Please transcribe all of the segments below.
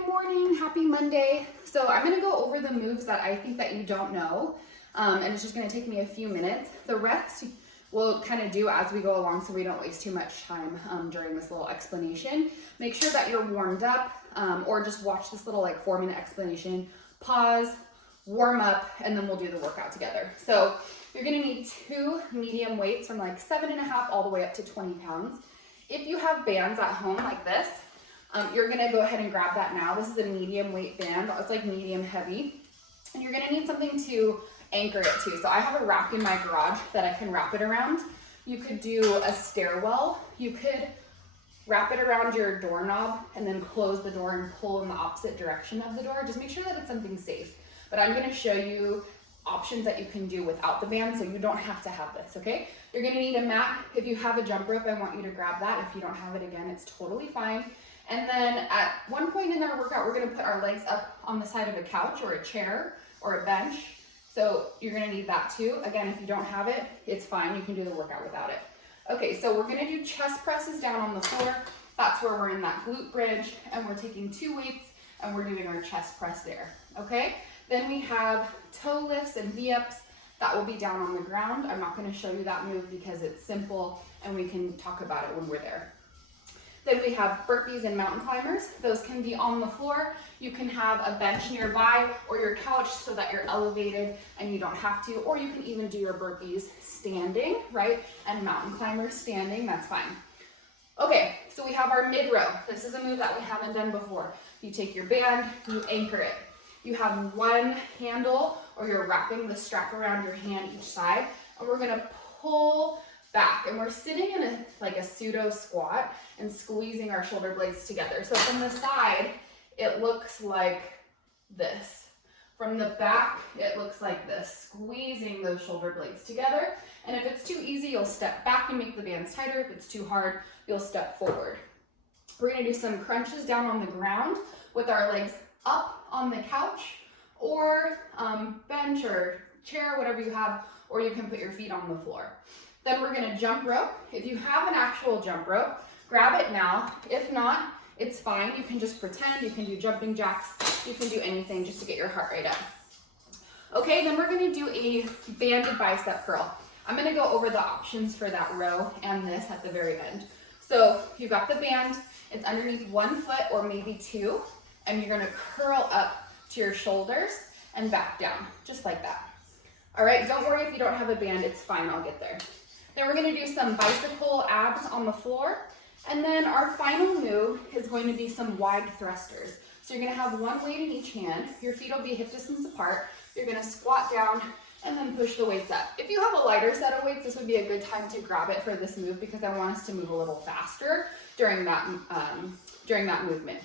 Good morning, happy Monday. So I'm gonna go over the moves that I think that you don't know, and it's just gonna take me a few minutes. The rest we'll kind of do as we go along so we don't waste too much time during this little explanation. Make sure that you're warmed up, or just watch this little like 4-minute explanation, pause, warm up, and then we'll do the workout together. So you're gonna need 2 medium weights from like 7.5 all the way up to 20 pounds. If you have bands at home like this, you're gonna go ahead and grab that now. This is a medium weight band. It's like medium heavy. And you're gonna need something to anchor it to. So I have a rack in my garage that I can wrap it around. You could do a stairwell. You could wrap it around your doorknob and then close the door and pull in the opposite direction of the door. Just make sure that it's something safe. But I'm gonna show you options that you can do without the band so you don't have to have this, okay? You're gonna need a mat. If you have a jump rope, I want you to grab that. If you don't have it, again, it's totally fine. And then at one point in our workout, we're gonna put our legs up on the side of a couch or a chair or a bench. So you're gonna need that too. Again, if you don't have it, it's fine. You can do the workout without it. Okay, so we're gonna do chest presses down on the floor. That's where we're in that glute bridge, and we're taking 2 weights and we're doing our chest press there, okay? Then we have toe lifts and V-ups. That will be down on the ground. I'm not gonna show you that move because it's simple and we can talk about it when we're there. Then we have burpees and mountain climbers. Those can be on the floor. You can have a bench nearby or your couch so that you're elevated and you don't have to, or you can even do your burpees standing, right? And mountain climbers standing, that's fine. Okay, so we have our mid row. This is a move that we haven't done before. You take your band, you anchor it. You have one handle, or you're wrapping the strap around your hand each side, and we're gonna pull back, and we're sitting in a pseudo squat and squeezing our shoulder blades together. So from the side, it looks like this. From the back, it looks like this, squeezing those shoulder blades together. And if it's too easy, you'll step back and make the bands tighter. If it's too hard, you'll step forward. We're gonna do some crunches down on the ground with our legs up on the couch or bench or chair, whatever you have, or you can put your feet on the floor. Then we're gonna jump rope. If you have an actual jump rope, grab it now. If not, it's fine. You can just pretend. You can do jumping jacks. You can do anything just to get your heart rate up. Okay, then we're gonna do a banded bicep curl. I'm gonna go over the options for that row and this at the very end. So you've got the band. It's underneath 1 foot or maybe 2, and you're gonna curl up to your shoulders and back down, just like that. All right, don't worry if you don't have a band, it's fine, I'll get there. Then we're gonna do some bicycle abs on the floor. And then our final move is going to be some wide thrusters. So you're gonna have 1 weight in each hand. Your feet will be hip distance apart. You're gonna squat down and then push the weights up. If you have a lighter set of weights, this would be a good time to grab it for this move because I want us to move a little faster during that movement.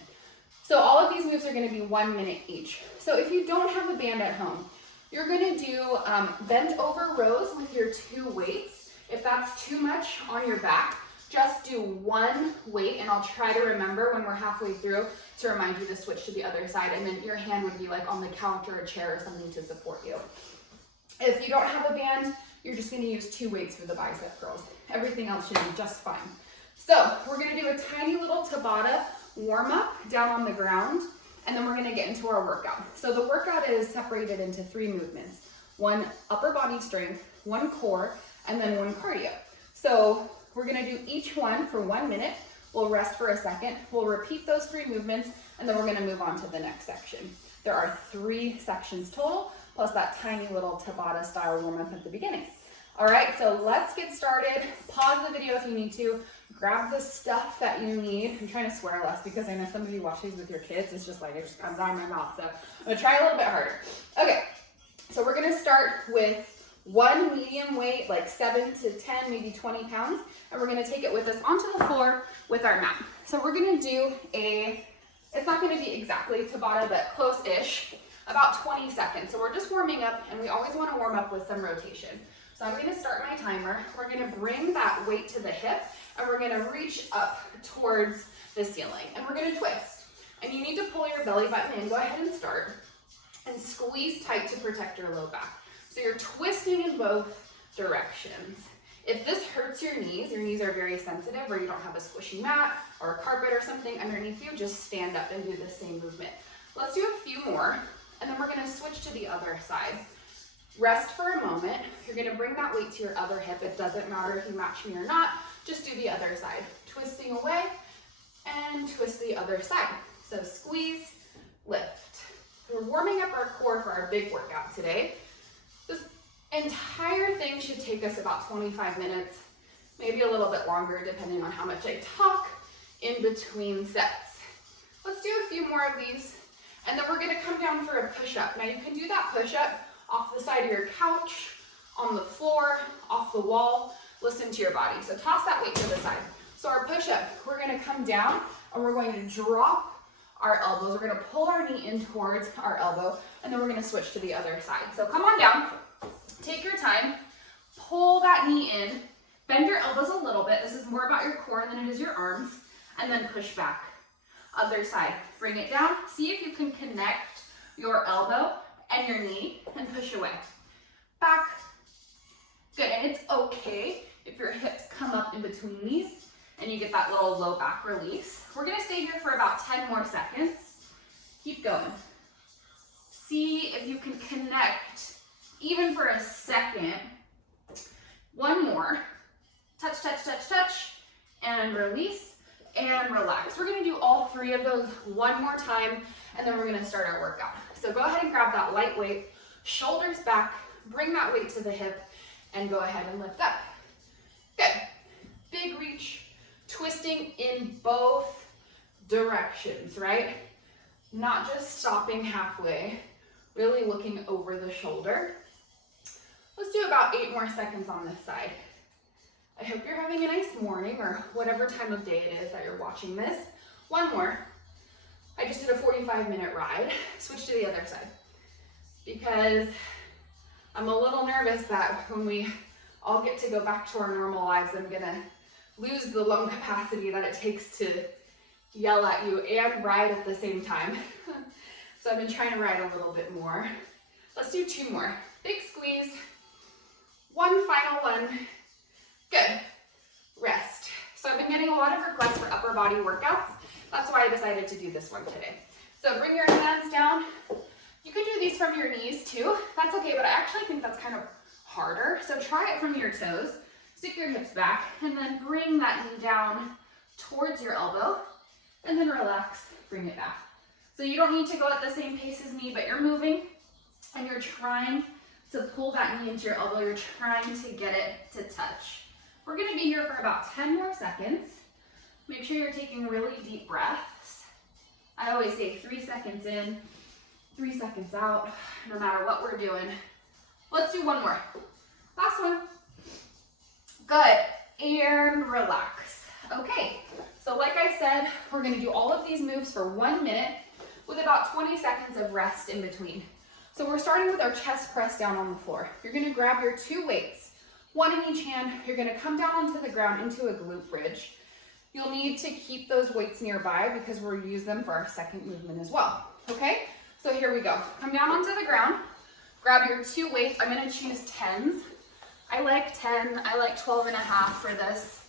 So all of these moves are gonna be 1 minute each. So if you don't have a band at home, you're gonna do bent over rows with your 2 weights. If that's too much on your back, just do 1 weight, and I'll try to remember when we're halfway through to remind you to switch to the other side, and then your hand would be like on the couch or a chair or something to support you. If you don't have a band, you're just gonna use 2 weights for the bicep curls. Everything else should be just fine. So we're gonna do a tiny little Tabata warm up down on the ground, and then we're gonna get into our workout. So the workout is separated into 3 movements. 1 upper body strength, 1 core, and then 1 cardio. So we're gonna do each one for 1 minute. We'll rest for a second. We'll repeat those 3 movements, and then we're gonna move on to the next section. There are 3 sections total, plus that tiny little Tabata style warm up at the beginning. All right, so let's get started. Pause the video if you need to. Grab the stuff that you need. I'm trying to swear less because I know some of you watch these with your kids. It's just like, it just comes out of my mouth. So I'm gonna try a little bit harder. Okay, so we're gonna start with 1 medium weight, like 7 to 10, maybe 20 pounds, and we're gonna take it with us onto the floor with our mat. So we're gonna do it's not gonna be exactly Tabata, but close-ish, about 20 seconds. So we're just warming up, and we always wanna warm up with some rotation. So I'm gonna start my timer. We're gonna bring that weight to the hip, and we're gonna reach up towards the ceiling, and we're gonna twist. And you need to pull your belly button in. Go ahead and start, and squeeze tight to protect your low back. So you're twisting in both directions. If this hurts your knees are very sensitive, or you don't have a squishy mat or a carpet or something underneath you, just stand up and do the same movement. Let's do a few more, and then we're gonna switch to the other side. Rest for a moment. You're gonna bring that weight to your other hip. It doesn't matter if you match me or not, just do the other side. Twisting away and twist the other side. So squeeze, lift. We're warming up our core for our big workout today. This entire thing should take us about 25 minutes, maybe a little bit longer depending on how much I talk in between sets. Let's do a few more of these, and then we're gonna come down for a push-up. Now you can do that push-up off the side of your couch, on the floor, off the wall. Listen to your body. So toss that weight to the side. So our push-up, we're gonna come down and we're going to drop our elbows. We're gonna pull our knee in towards our elbow, and then we're gonna switch to the other side. So come on down, take your time, pull that knee in, bend your elbows a little bit. This is more about your core than it is your arms, and then push back. Other side, bring it down. See if you can connect your elbow and your knee and push away. Back. Good, and it's okay if your hips come up in between these and you get that little low back release. We're gonna stay here for about 10 more seconds. Keep going. See if you can connect even for a second. One more. Touch, touch, touch, touch, and release and relax. We're gonna do all 3 of those one more time, and then we're gonna start our workout. So go ahead and grab that light weight, shoulders back, bring that weight to the hip, and go ahead and lift up. Good. Big reach, twisting in both directions, right? Not just stopping halfway, really looking over the shoulder. Let's do about 8 more seconds on this side. I hope you're having a nice morning, or whatever time of day it is that you're watching this. One more. I just did a 45-minute ride. Switch to the other side, because I'm a little nervous that when we all get to go back to our normal lives, I'm gonna lose the lung capacity that it takes to yell at you and ride at the same time. So I've been trying to ride a little bit more. Let's do 2 more. Big squeeze. One final one. Good. Rest. So I've been getting a lot of requests for upper body workouts. That's why I decided to do this one today. So bring your hands down. You could do these from your knees too. That's okay, but I actually think that's kind of harder. So try it from your toes. Stick your hips back, and then bring that knee down towards your elbow, and then relax, bring it back. So you don't need to go at the same pace as me, but you're moving, and you're trying to pull that knee into your elbow. You're trying to get it to touch. We're gonna be here for about 10 more seconds. Make sure you're taking really deep breaths. I always say 3 seconds in, 3 seconds out, no matter what we're doing. Let's do one more. Last one. Good, and relax. Okay, so like I said, we're gonna do all of these moves for 1 minute with about 20 seconds of rest in between. So we're starting with our chest press down on the floor. You're gonna grab your 2 weights, 1 in each hand. You're gonna come down onto the ground into a glute bridge. You'll need to keep those weights nearby because we'll use them for our second movement as well, okay? So here we go. Come down onto the ground, grab your 2 weights. I'm gonna choose 10s. I like 10, I like 12 and a half for this.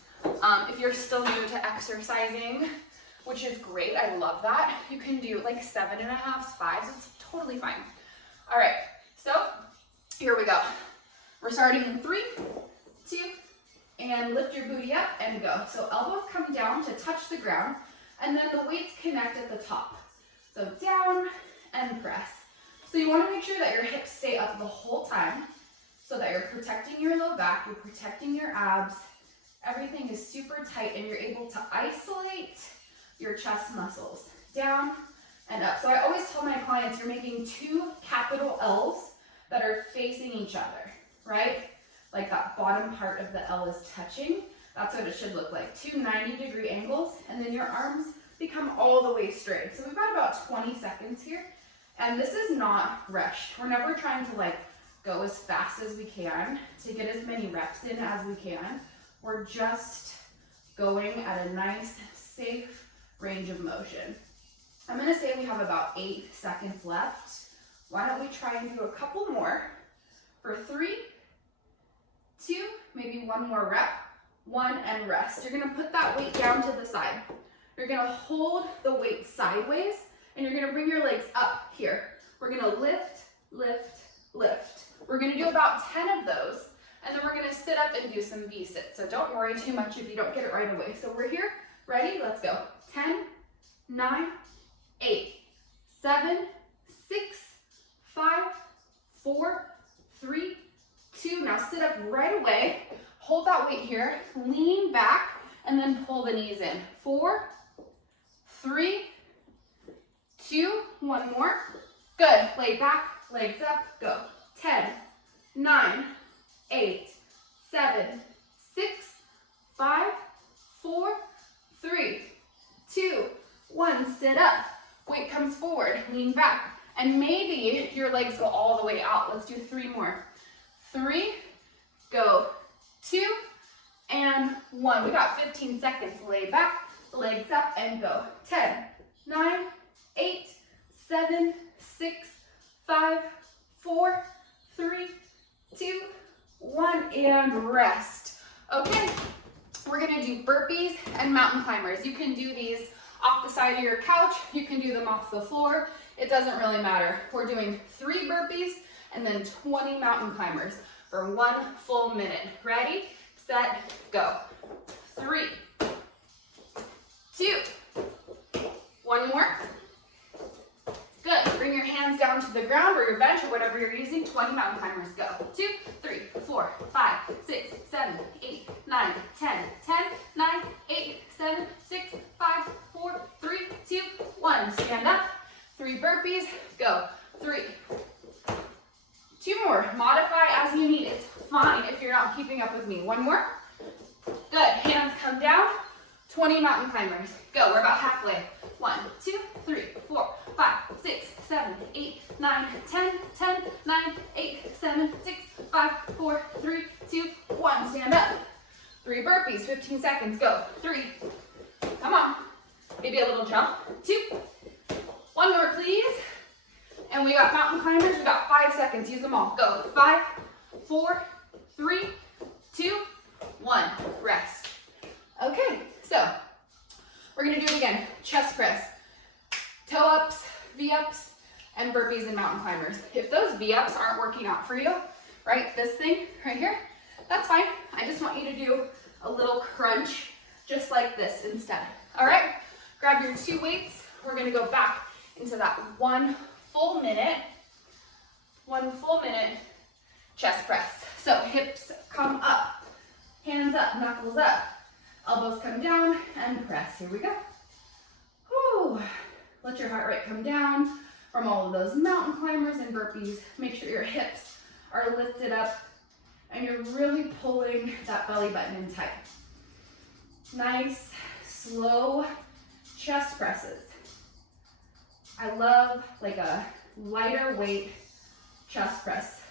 If you're still new to exercising, which is great, I love that. You can do like 7 and a half, 5s, it's totally fine. All right, so here we go. We're starting in 3, 2, and lift your booty up and go. So elbows come down to touch the ground, and then the weights connect at the top. So down and press. So you wanna make sure that your hips stay up the whole time so that you're protecting your low back, you're protecting your abs. Everything is super tight, and you're able to isolate your chest muscles down and up. So I always tell my clients, you're making 2 capital L's that are facing each other, right? Like that bottom part of the L is touching. That's what it should look like. 2 90-degree angles, and then your arms become all the way straight. So we've got about 20 seconds here, and this is not rushed. We're never trying to like go as fast as we can to get as many reps in as we can. We're just going at a nice, safe range of motion. I'm gonna say we have about 8 seconds left. Why don't we try and do a couple more for 3, 2, maybe one more rep, 1, and rest. You're gonna put that weight down to the side. You're gonna hold the weight sideways, and you're gonna bring your legs up here. We're gonna lift, lift, lift. We're gonna do about 10 of those, and then we're gonna sit up and do some V-sits. So don't worry too much if you don't get it right away. So we're here, ready, let's go. 10, 9, 8, 7, 6, 5, 4, 3, 2. Now sit up right away. Hold that weight here, lean back, and then pull the knees in. 4, 3, 2, one more. Good, lay back, legs up, go. 10, 9, 8, 7, 6, 5, 4, 3, 2, 1. Sit up, weight comes forward, lean back, and maybe your legs go all the way out. Let's do 3 more. 3, go, 2, and 1. We got 15 seconds. Lay back, legs up, and go. 10, 9, 8, 7, 6, 5, 4, 3, 2, 1, and rest. Okay, we're gonna do burpees and mountain climbers. You can do these off the side of your couch. You can do them off the floor. It doesn't really matter. We're doing 3 burpees and then 20 mountain climbers for 1 full minute. Ready, set, go. 3, 2, 1 more. Good, bring your hands down to the ground or your bench or whatever you're using. 20 mountain climbers, go. 2, 3, 4, 5, 6, 7, 8, 9, 10, 10, 9, 8, 7, 6, 5, 4, 3, 2, 1. Stand up, 3 burpees, go. 3, 2 more, modify as you need. It's fine if you're not keeping up with me. 1 more. Good, hands come down. 20 mountain climbers, go. We're about halfway. 1, 2, 3, 4, 5, 6, 7, 8, 9, 10, 10, 9, 8, 7, 6, 5, 4, 3, 2, 1. Stand up. 3 burpees, 15 seconds, go. 3, come on. Maybe a little jump. 2, 1 more, please. And we got mountain climbers, we got 5 seconds, use them all. Go, 5, 4, 3, 2, 1, rest. Okay, so we're gonna do it again. Chest press, toe ups, V-ups, and burpees and mountain climbers. If those V-ups aren't working out for you, right, this thing right here, that's fine. I just want you to do a little crunch just like this instead. All right, grab your 2 weights. We're gonna go back into that 1 full minute chest press. So hips come up, hands up, knuckles up, elbows come down, and press. Here we go. Whew. Let your heart rate come down from all of those mountain climbers and burpees. Make sure your hips are lifted up and you're really pulling that belly button in tight. Nice, slow chest presses. I love like a lighter weight chest press.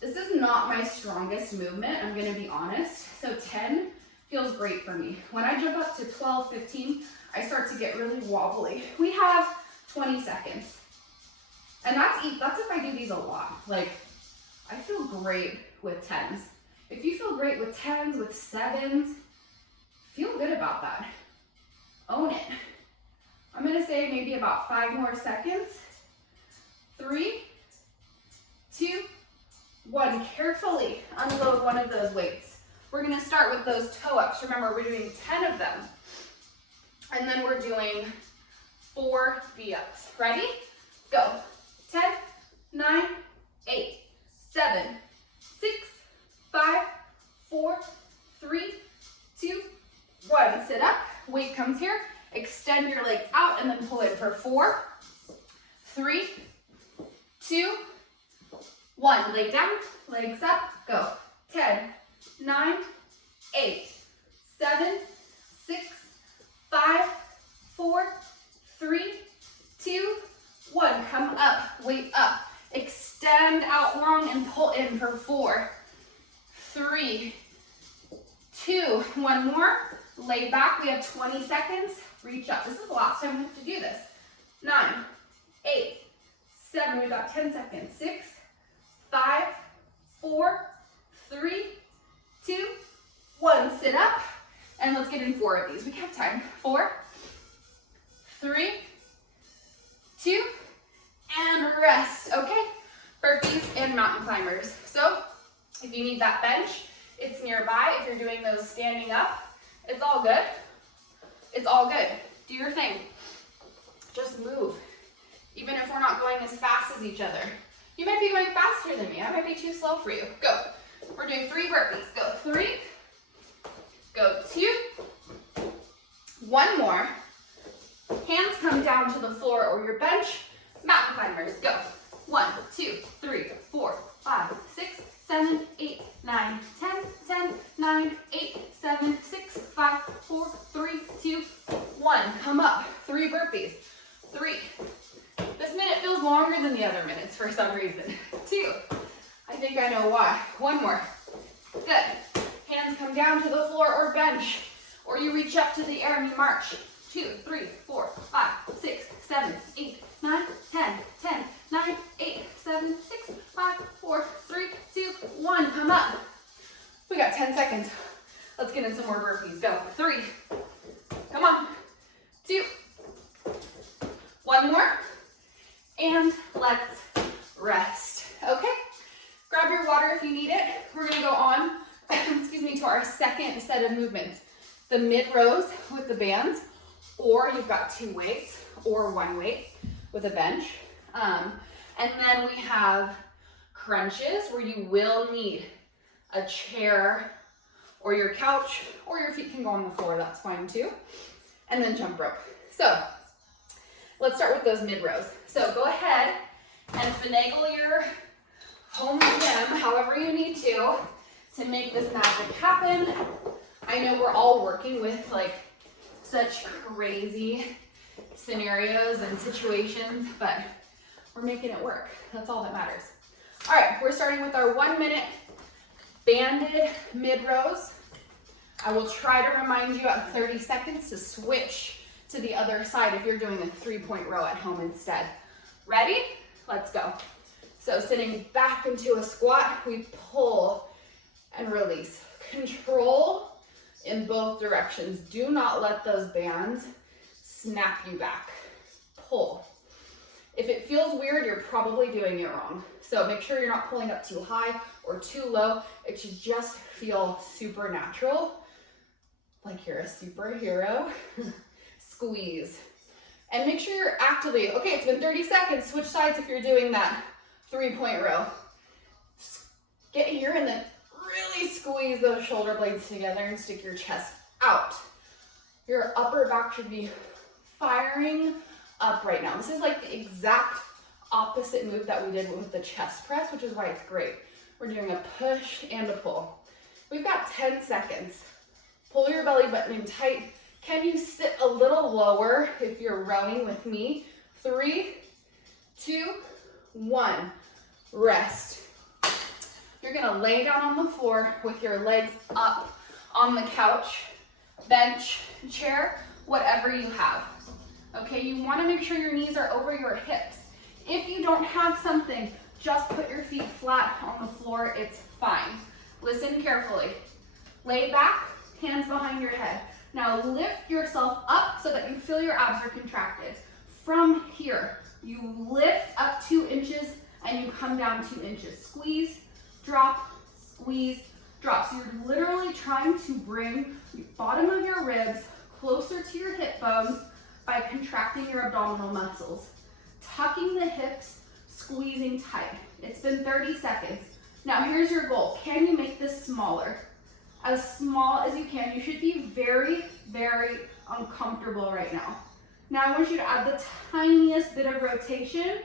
This is not my strongest movement, I'm gonna be honest. So 10 feels great for me. When I jump up to 12, 15, I start to get really wobbly. We have 20 seconds. And that's if I do these a lot. Like, I feel great with 10s. If you feel great with 10s, with 7s, feel good about that. Own it. I'm gonna say maybe about 5 more seconds. 3, 2, 1. Carefully unload one of those weights. We're gonna start with those toe ups. Remember, we're doing 10 of them. And then we're doing 4 V-ups. Ready? Go. 10, 9, 8, 7, 6, 5, 4, 3, 2, 1. Sit up, weight comes here. Extend your legs out and then pull in for 4, 3, 2, 1. Lay down, legs up, go. 10, 9, 8, 7, 6, 5, 4, 3, 2, 1. Come up, weight up. Extend out long and pull in for 4, 3, 2, 1 more. Lay back, we have 20 seconds. Reach up. This is the last time we have to do this. 9, 8, 7, we got 10 seconds. 6, 5, 4, 3, 2, 1. Sit up, and let's get in 4 of these. We have time. 4, 3, 2, and rest. Okay, burpees and mountain climbers. So if you need that bench, it's nearby. If you're doing those standing up, it's all good. It's all good. Do your thing. Just move. Even if we're not going as fast as each other. You might be going faster than me. I might be too slow for you. Go. We're doing 3 burpees. Go 3. Go 2. 1 more. Hands come down to the floor or your bench. Mountain climbers. Go. 1, 2, 3, 4, 5, 6, 7, 8, 9, 10, 10, 9, 8, 7, 6, 5, 4, 3, 2, 1. Come up. 3 burpees. 3. This minute feels longer than the other minutes for some reason. 2. I think I know why. 1 more. Good. Hands come down to the floor or bench, or you reach up to the air and you march. 2, 3, 4, 5, 6, 7, 8, 9, 10, 10, 9, 8, 7, 6, 5, 4, 3, 2, 1. Come up. We got 10 seconds. Let's get in some more burpees. Go. 3. Come on. 2. 1 more. And let's rest. Okay? Grab your water if you need it. We're gonna go on, excuse me, to our second set of movements. The mid rows with the bands, or you've got 2 weights, or 1 weight with a bench. And then we have crunches where you will need a chair or your couch, or your feet can go on the floor, that's fine too. And then jump rope. So let's start with those mid rows. So go ahead and finagle your home gym however you need to make this magic happen. I know we're all working with like such crazy scenarios and situations, but we're making it work. That's all that matters. All right, we're starting with our 1 minute banded mid rows. I will try to remind you at 30 seconds to switch to the other side if you're doing a 3-point row at home instead. Ready? Let's go. So sitting back into a squat, we pull and release. Control in both directions. Do not let those bands snap you back. Pull. If it feels weird, you're probably doing it wrong. So make sure you're not pulling up too high or too low. It should just feel supernatural, like you're a superhero. Squeeze. And make sure you're actively, okay, it's been 30 seconds. Switch sides if you're doing that 3-point row. Get here and then really squeeze those shoulder blades together and stick your chest out. Your upper back should be firing up right now. This is like the exact opposite move that we did with the chest press, which is why it's great. We're doing a push and a pull. We've got 10 seconds. Pull your belly button in tight. Can you sit a little lower if you're rowing with me? 3, 2, 1. Rest. You're gonna lay down on the floor with your legs up on the couch, bench, chair, whatever you have. Okay, you wanna make sure your knees are over your hips. If you don't have something, just put your feet flat on the floor, it's fine. Listen carefully. Lay back, hands behind your head. Now lift yourself up so that you feel your abs are contracted. From here, you lift up 2 inches and you come down 2 inches. Squeeze, drop, squeeze, drop. So you're literally trying to bring the bottom of your ribs closer to your hip bones by contracting your abdominal muscles. Tucking the hips, squeezing tight. It's been 30 seconds. Now here's your goal. Can you make this smaller? As small as you can. You should be very, very uncomfortable right now. Now I want you to add the tiniest bit of rotation.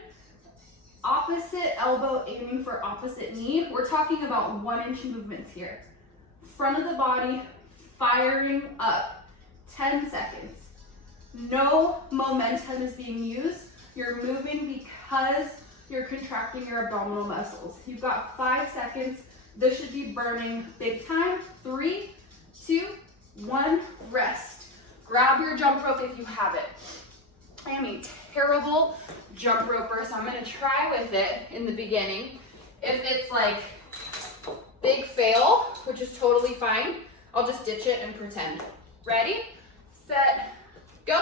Opposite elbow aiming for opposite knee. We're talking about 1-inch movements here. Front of the body, firing up. 10 seconds. No momentum is being used. You're moving because you're contracting your abdominal muscles. You've got 5 seconds. This should be burning big time. 3, 2, 1, rest. Grab your jump rope if you have it. I am a terrible jump roper, so I'm gonna try with it in the beginning. If it's like Big fail, which is totally fine. I'll just ditch it and pretend. Ready, set, go.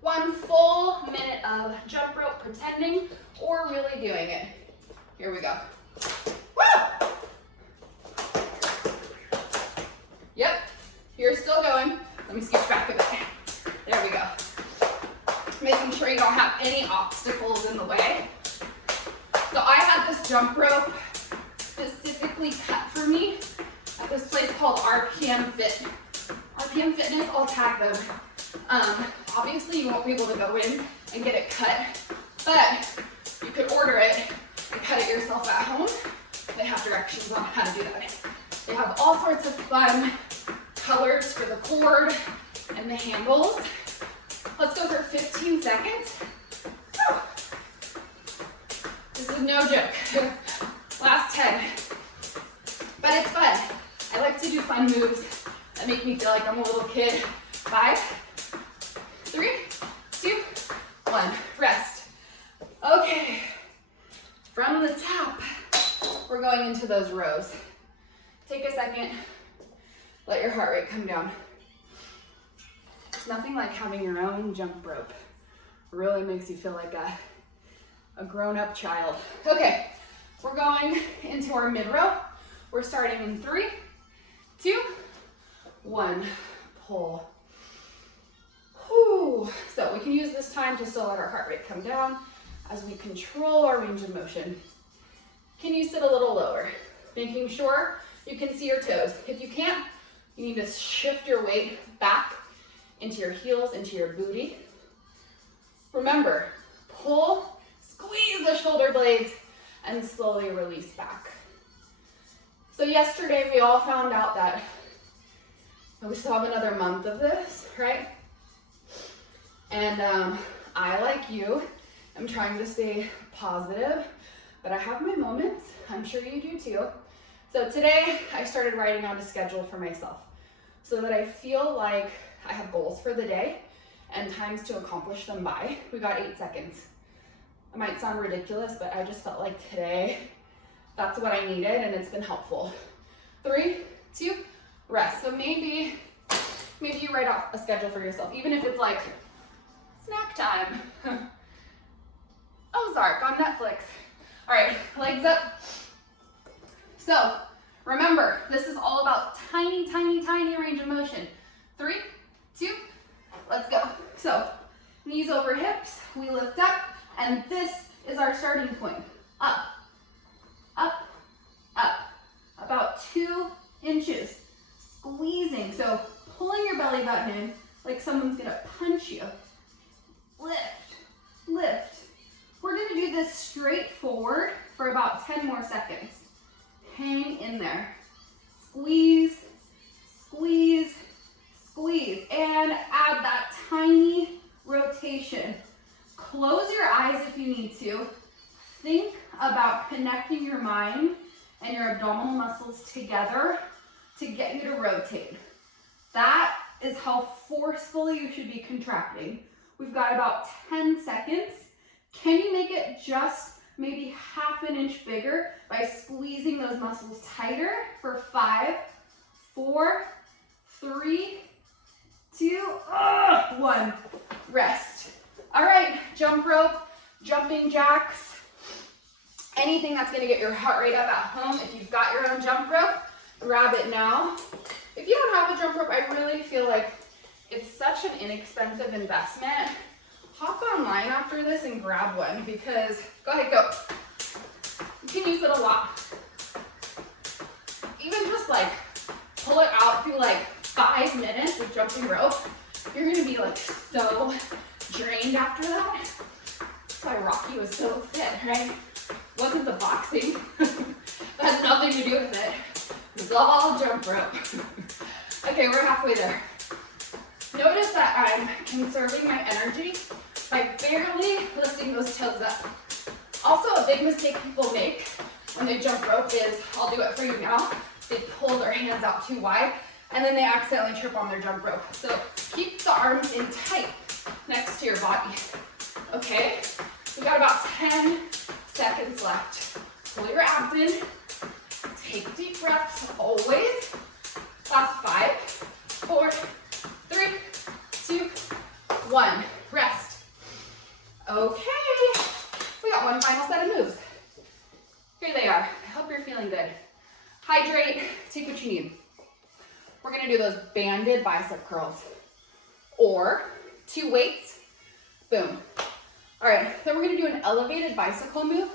1 full minute of jump rope pretending or really doing it. Here we go. Woo! Yep, you're still going. Let me scooch back a bit. There we go. Making sure you don't have any obstacles in the way. So I had this jump rope specifically cut for me at this place called RPM Fit. RPM Fitness, I'll tag them. Obviously you won't be able to go in and get it cut, but you could order it and cut it yourself at home. They have directions on how to do that. They have all sorts of fun colors for the cord and the handles. Let's go for 15 seconds. This is no joke. Last 10. But it's fun. I like to do fun moves that make me feel like I'm a little kid. 5, 3, 2, 1. Rest. Okay. From the top, we're going into those rows. Take a second. Let your heart rate come down. It's nothing like having your own jump rope. It really makes you feel like a grown-up child. Okay, we're going into our mid row. We're starting in 3, 2, 1. Pull. Whew. So we can use this time to still let our heart rate come down as we control our range of motion. Can you sit a little lower? Making sure you can see your toes. If you can't, you need to shift your weight back into your heels, into your booty. Remember, pull, squeeze the shoulder blades, and slowly release back. So yesterday we all found out that we still have another month of this, right? And I, like you, am trying to stay positive, but I have my moments. I'm sure you do too. So today I started writing out a schedule for myself so that I feel like I have goals for the day and times to accomplish them by. We got 8 seconds. It might sound ridiculous, but I just felt like today that's what I needed and it's been helpful. 3, 2, rest. So maybe you write out a schedule for yourself, even if it's like snack time. Ozark on Netflix. All right, legs up. So remember, this is all about tiny, tiny, tiny range of motion. 3, 2, let's go. So knees over hips, we lift up, and this is our starting point. Up, up, up, about 2 inches. Squeezing, so pulling your belly button in like someone's gonna punch you. Lift, lift. We're gonna do this straight forward for about 10 more seconds. Hang in there. Squeeze, squeeze, squeeze, and add that tiny rotation. Close your eyes if you need to. Think about connecting your mind and your abdominal muscles together to get you to rotate. That is how forcefully you should be contracting. We've got about 10 seconds. Can you make it just maybe half an inch bigger by squeezing those muscles tighter for 5, 4, 3, 2, 1. Rest. All right, jump rope, jumping jacks, anything that's gonna get your heart rate up at home. If you've got your own jump rope, grab it now. If you don't have a jump rope, I really feel like it's such an inexpensive investment. Hop online after this and grab one because, go ahead, go. You can use it a lot. Even just like pull it out through like 5 minutes of jumping rope, you're gonna be like so drained after that. That's why Rocky was so fit, right? Wasn't the boxing. That has nothing to do with it. It's all jump rope. Okay, we're halfway there. Notice that I'm conserving my energy by barely lifting those toes up. Also, a big mistake people make when they jump rope is, I'll do it for you now, they pull their hands out too wide and then they accidentally trip on their jump rope. So keep the arms in tight next to your body. Okay, we got about 10 seconds left. Pull your abs in, take deep breaths. Okay, we got one final set of moves. Here they are. I hope you're feeling good. Hydrate, take what you need. We're gonna do those banded bicep curls. Or 2 weights, boom. All right, then we're gonna do an elevated bicycle move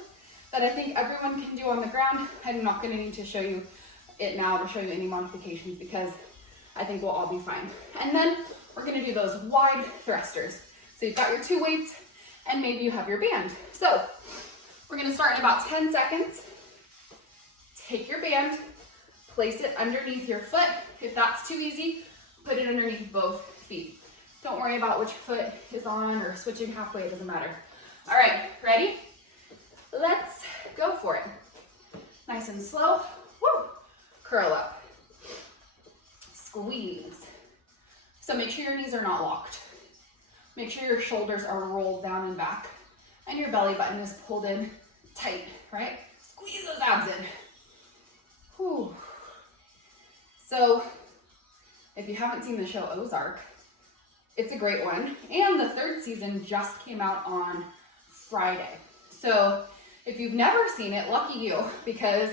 that I think everyone can do on the ground. I'm not gonna need to show you it now to show you any modifications because I think we'll all be fine. And then we're gonna do those wide thrusters. So you've got your 2 weights and maybe you have your band. So we're gonna start in about 10 seconds. Take your band, place it underneath your foot. If that's too easy, put it underneath both feet. Don't worry about which foot is on or switching halfway, it doesn't matter. All right, ready? Let's go for it. Nice and slow. Woo. Curl up. Squeeze. So make sure your knees are not locked. Make sure your shoulders are rolled down and back and your belly button is pulled in tight, right? Squeeze those abs in. Whew. So if you haven't seen the show Ozark, it's a great one. And the 3rd season just came out on Friday. So if you've never seen it, lucky you, because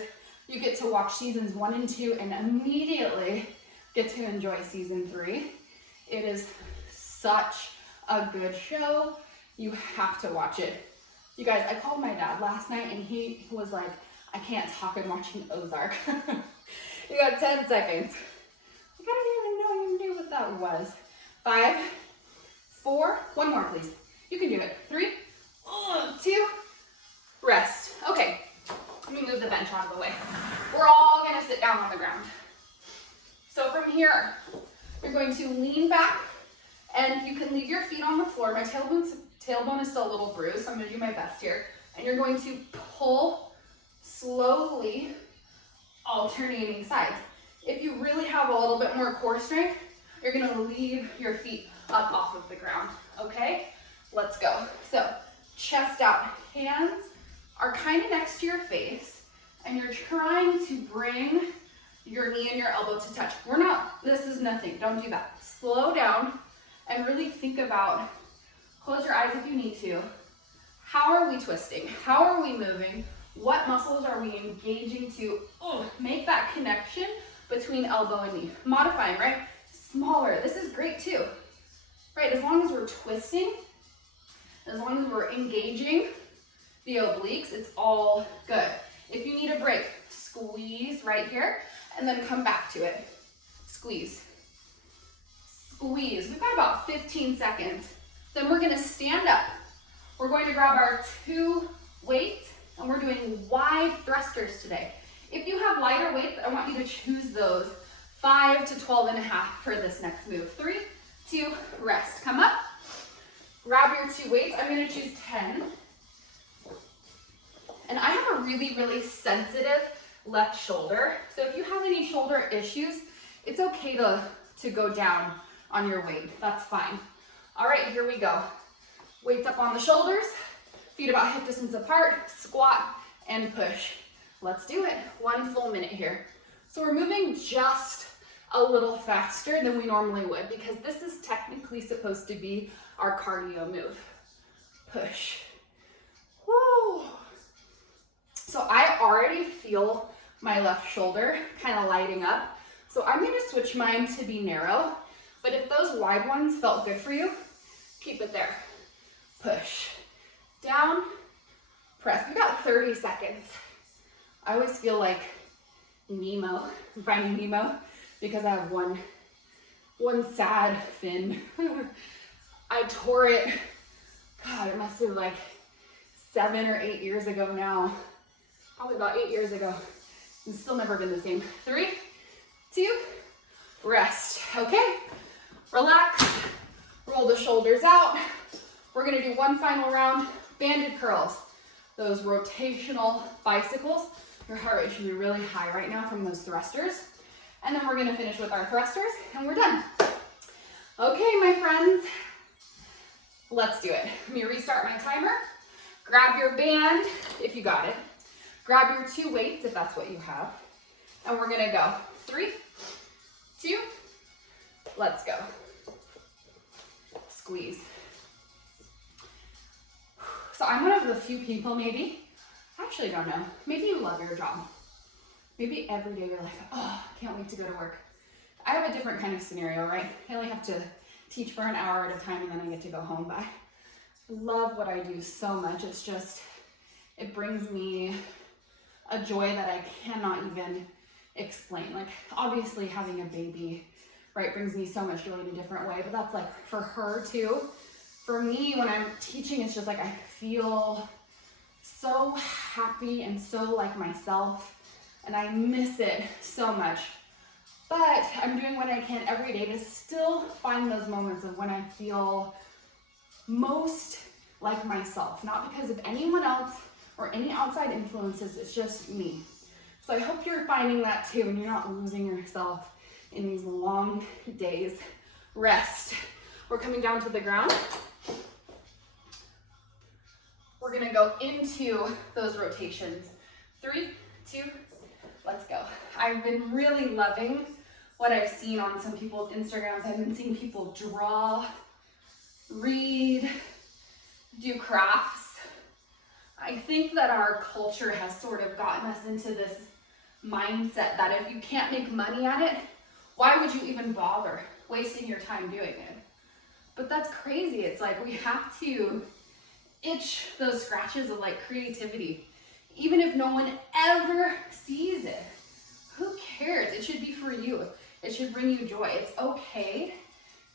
you get to watch seasons 1 and 2 and immediately get to enjoy season 3. It is such a good show. You have to watch it. You guys, I called my dad last night and he was like, I can't talk, I'm watching Ozark. You got 10 seconds. Like, I don't even know you knew what that was. 5, 4, one more please. You can do it. 3, 2, rest. Okay, let me move the bench out of the way. We're all gonna sit down on the ground. So from here, you're going to lean back and you can leave your feet on the floor. My tailbone is still a little bruised, so I'm gonna do my best here. And you're going to pull slowly, alternating sides. If you really have a little bit more core strength, you're gonna leave your feet up off of the ground, okay? Let's go. So, chest out, hands are kind of next to your face, and you're trying to bring your knee and your elbow to touch. This is nothing, don't do that. Slow down and really think about, close your eyes if you need to. How are we twisting? How are we moving? What muscles are we engaging to make that connection between elbow and knee? Modifying, right? Smaller, this is great too. Right, as long as we're twisting, as long as we're engaging the obliques, it's all good. If you need a break, squeeze right here and then come back to it. Squeeze. Squeeze. We've got about 15 seconds. Then we're gonna stand up. We're going to grab our 2 weights and we're doing wide thrusters today. If you have lighter weights, I want you to choose those 5 to 12.5 for this next move. 3, 2, rest. Come up, grab your 2 weights. I'm gonna choose 10. And I have a really, really sensitive left shoulder. So if you have any shoulder issues, it's okay to go down on your weight. That's fine. All right, here we go. Weights up on the shoulders, feet about hip distance apart, squat and push. Let's do it. 1 full minute here. So we're moving just a little faster than we normally would because this is technically supposed to be our cardio move. Push. Woo. So I already feel my left shoulder kind of lighting up. So I'm gonna switch mine to be narrow, but if those wide ones felt good for you, keep it there. Push. Down, press. We got 30 seconds. I always feel like Nemo, Finding Nemo, because I have one sad fin. I tore it, God, it must have been like 7 or 8 years ago now. Probably about 8 years ago. It's still never been the same. 3, 2, rest. Okay, relax, roll the shoulders out. We're gonna do one final round, banded curls. Those rotational bicycles. Your heart rate should be really high right now from those thrusters. And then we're gonna finish with our thrusters and we're done. Okay, my friends, let's do it. Let me restart my timer. Grab your band, if you got it. Grab your 2 weights, if that's what you have. And we're gonna go 3, 2, let's go. Squeeze. So I'm one of the few people, maybe, I actually don't know, maybe you love your job. Maybe every day you're like, oh, can't wait to go to work. I have a different kind of scenario, right? I only have to teach for an hour at a time and then I get to go home. But I love what I do so much. It's just, it brings me a joy that I cannot even explain. Like, obviously having a baby, right, brings me so much joy in a different way, but that's like for her too. For me, when I'm teaching, it's just like I feel so happy and so like myself, and I miss it so much. But I'm doing what I can every day to still find those moments of when I feel most like myself, not because of anyone else or any outside influences, it's just me. So I hope you're finding that too, and you're not losing yourself in these long days. Rest. We're coming down to the ground. We're gonna go into those rotations. 3, 2, let's go. I've been really loving what I've seen on some people's Instagrams. I've been seeing people draw, read, do crafts. I think that our culture has sort of gotten us into this mindset that if you can't make money at it, why would you even bother wasting your time doing it? But that's crazy. It's like we have to itch those scratches of like creativity. Even if no one ever sees it, who cares? It should be for you. It should bring you joy. It's okay.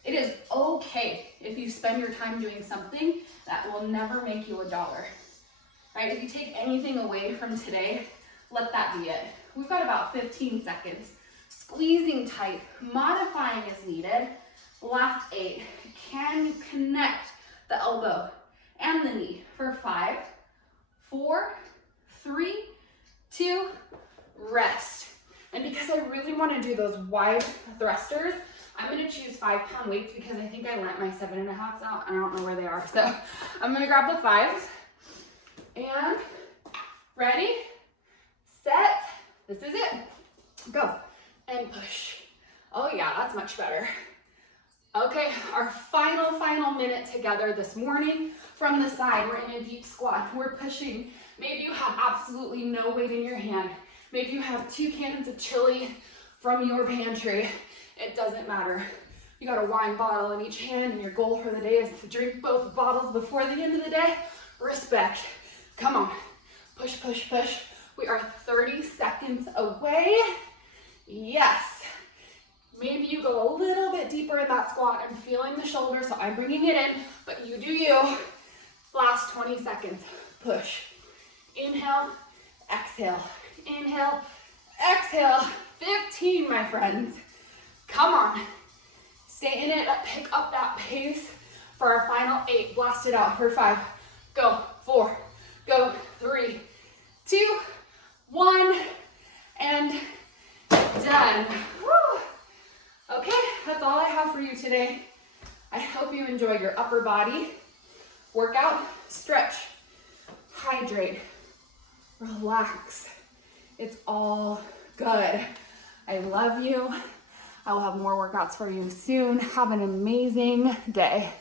It is okay if you spend your time doing something that will never make you $1. Right? If you take anything away from today, let that be it. We've got about 15 seconds. Squeezing tight, modifying as needed. Last 8. Can you connect the elbow and the knee for 5, 4, 3, 2, rest. And because I really want to do those wide thrusters, I'm going to choose 5-pound weights because I think I lent my 7.5s out. I don't know where they are. So I'm going to grab the 5s. And ready, set, this is it. Go and push. Oh yeah, that's much better. Okay, our final minute together this morning. From the side, we're in a deep squat. We're pushing. Maybe you have absolutely no weight in your hand. Maybe you have 2 cans of chili from your pantry. It doesn't matter. You got a wine bottle in each hand and your goal for the day is to drink both bottles before the end of the day. Respect. Come on. Push, push, push. We are 30 seconds away. Yes. Maybe you go a little bit deeper in that squat. I'm feeling the shoulder, so I'm bringing it in, but you do you. Last 20 seconds. Push. Inhale, exhale. Inhale, exhale. 15, my friends. Come on. Stay in it. Pick up that pace for our final 8. Blast it out for 5. Go. 4. Go. 3, 2, 1. And done. Woo. Okay, that's all I have for you today. I hope you enjoy your upper body workout. Stretch, hydrate, relax. It's all good. I love you. I will have more workouts for you soon. Have an amazing day.